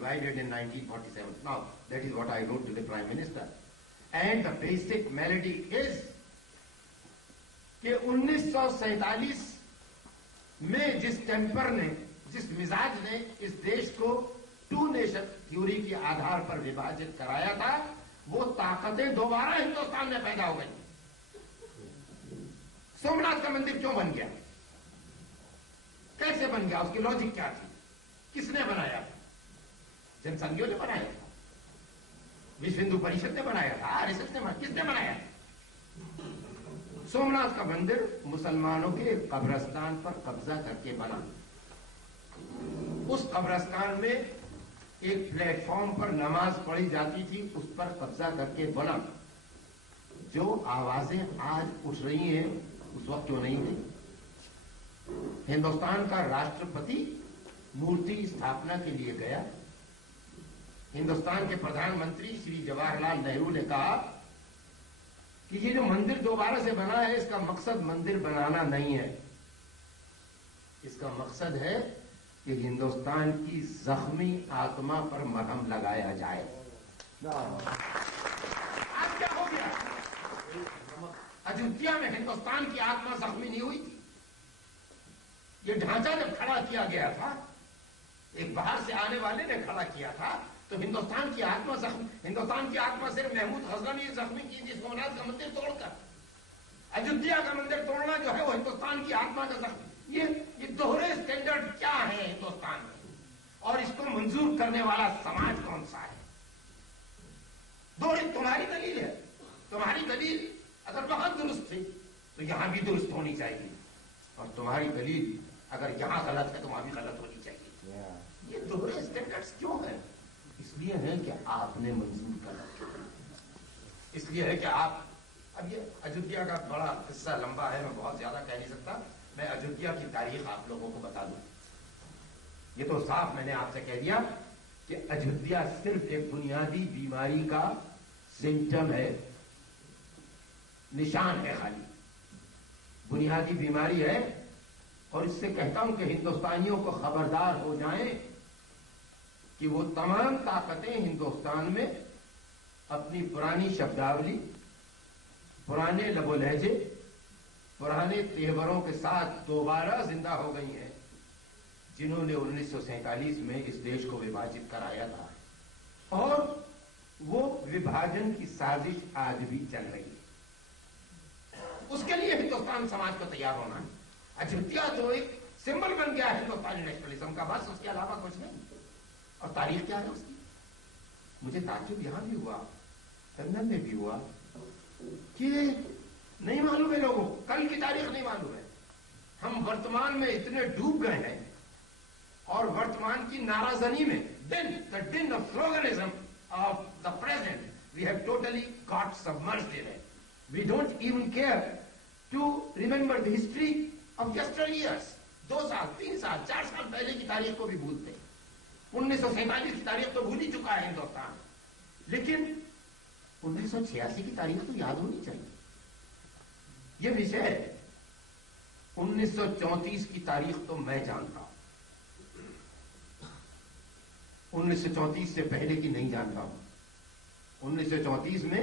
divided in 1947. Now, that is what I wrote to the Prime Minister. And the basic melody is کہ 1947 میں جس temper نے, جس مزاج نے اس دیش کو 2 نیشن تھیوری کے آدھار پر وبھاجت کرایا تھا, وہ طاقتیں دوبارہ ہندوستان میں پیدا ہو گئی. سومناتھ کا مندر کیوں بن گیا, کیسے بن گیا, اس کی لاجک کیا تھی, کس نے بنایا تھا؟ جن سنگھیوں نے بنایا تھا, وشو ہندو پریشد نے بنایا تھا, RSS نے, کس نے بنایا تھا؟ سومناتھ کا مندر مسلمانوں کے قبرستان پر قبضہ کر کے بنا. اس قبرستان میں ایک پلیٹ فارم پر نماز پڑھی جاتی تھی, اس پر قبضہ کر کے بنا. جو آوازیں آج اٹھ رہی ہیں اس وقت کیوں نہیں تھی؟ ہندوستان کا راشٹرپتی مورتی استھاپنا کے لیے گیا. ہندوستان کے پردھان منتری شری جواہر لال نہرو نے کہا کہ یہ جو مندر دوبارہ سے بنا ہے, اس کا مقصد مندر بنانا نہیں ہے, اس کا مقصد ہے کہ ہندوستان کی زخمی آتما پر مرہم لگایا جائے. آج کیا ہو گیا؟ اجودھیا میں ہندوستان کی آتما زخمی نہیں ہوئی تھی. یہ ڈھانچہ جب کھڑا کیا گیا تھا, ایک باہر سے آنے والے نے کھڑا کیا تھا, تو ہندوستان کی آتما زخمی, ہندوستان کی آتما صرف محمود غزنوی نے زخمی کی جس سومناتھ کا مندر توڑ کر. اجودھیا کا مندر توڑنا جو ہے وہ ہندوستان کی آتما کا زخمی. یہ دوہرے اسٹینڈرڈ کیا ہے ہندوستان میں, اور اس کو منظور کرنے والا سماج کون سا ہے؟ تمہاری دلیل ہے, تمہاری دلیل اگر بہت درست تھی تو یہاں بھی درست ہونی چاہیے, اور تمہاری دلیل اگر یہاں غلط ہے تو وہاں بھی غلط ہونی چاہیے. یہ دوہرے اسٹینڈرڈز کیوں ہیں؟ اس لیے ہے کہ آپ نے منظور کر رکھا, اس لیے ہے کہ آپ, اب یہ اجودھیا کا بڑا قصہ لمبا ہے, میں بہت زیادہ کہہ نہیں سکتا. میں اجودھیا کی تاریخ آپ لوگوں کو بتا دوں. یہ تو صاف میں نے آپ سے کہہ دیا کہ اجودھیا صرف ایک بنیادی بیماری کا سمٹم ہے, نشان ہے, خالی بنیادی بیماری ہے. اور اس سے کہتا ہوں کہ ہندوستانیوں کو خبردار ہو جائیں کہ وہ تمام طاقتیں ہندوستان میں اپنی پرانی شبداولی, پرانے لب و لہجے, پرانے تہواروں کے ساتھ دوبارہ زندہ ہو گئی ہیں, جنہوں نے 1947 میں اس دیش کو وبھاجت کرایا تھا. اور وہ وبھاجن کی سازش آج بھی چل رہی ہے. اس کے لیے ہندوستان سماج کو تیار ہونا ہے. اجودھیا تو ایک سمبل بن گیا ہے ہندوستانی نیشنلزم کا, بس, اس کے علاوہ کچھ نہیں. اور تاریخ کیا ہے اس کی؟ مجھے تعجب یہاں بھی ہوا, لندن میں بھی ہوا, کہ نہیں معلوم ہے لوگوں کو, کل کی تاریخ نہیں معلوم ہے. ہم ورتمان میں اتنے ڈوب گئے ہیں, اور ورتمان کی نارازنی میں, the din of sloganism of the present, we have totally got submerged in it. We don't even care to remember the history of yesteryears. 2 سال, 3 سال, 4 سال پہلے کی تاریخ کو بھی بھولتے. 1947 کی تاریخ تو بھول ہی چکا ہے ہندوستان, لیکن 1986 کی تاریخ تو یاد ہونی چاہیے. یہ وشے ہے. 1934 کی تاریخ تو میں جانتا ہوں, 1934 سے پہلے کی نہیں جانتا ہوں. 1934 میں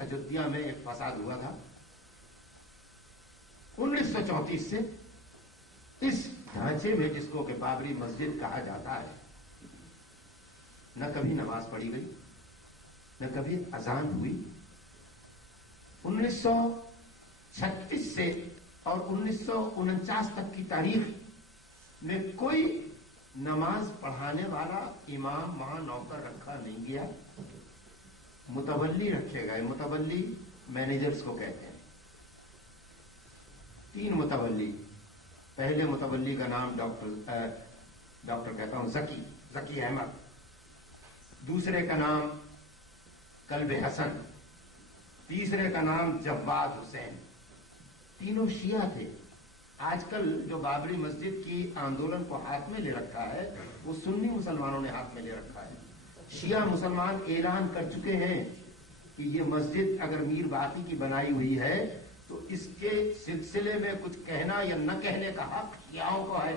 اجودھیا میں ایک فساد ہوا تھا. 1934 سے اس ڈھانچے میں, جس کو کہ بابری مسجد کہا جاتا ہے, نہ کبھی نماز پڑھی گئی, نہ کبھی اذان ہوئی. 1936 سے اور 1949 تک کی تاریخ میں کوئی نماز پڑھانے والا امام وہاں نوکر رکھا نہیں گیا. متولی رکھے گئے. متولی مینیجرز کو کہتے ہیں. 3 متولی. پہلے متولی کا نام ڈاکٹر کہتا ہوں ذکی احمد. دوسرے کا نام کلب حسن. تیسرے کا نام جواد حسین. تینوں شیعہ تھے. آج کل جو بابری مسجد کی آندولن کو ہاتھ میں لے رکھا ہے وہ سنی مسلمانوں نے ہاتھ میں لے رکھا ہے. شیعہ مسلمان اعلان کر چکے ہیں کہ یہ مسجد اگر میر باقی کی بنائی ہوئی ہے تو اس کے سلسلے میں کچھ کہنا یا نہ کہنے کا حق شیعوں کو ہے.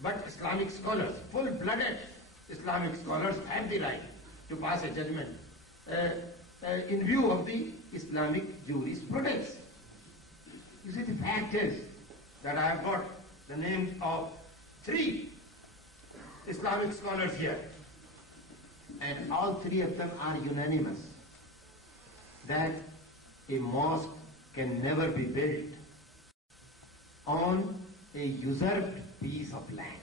but Islamic scholars, full-blooded Islamic scholars have the right to pass a judgment in view of the Islamic jurisprudence. You see, the fact is that I have got the names of 3 Islamic scholars here, and all 3 of them are unanimous that a mosque can never be built on a usurped piece of land.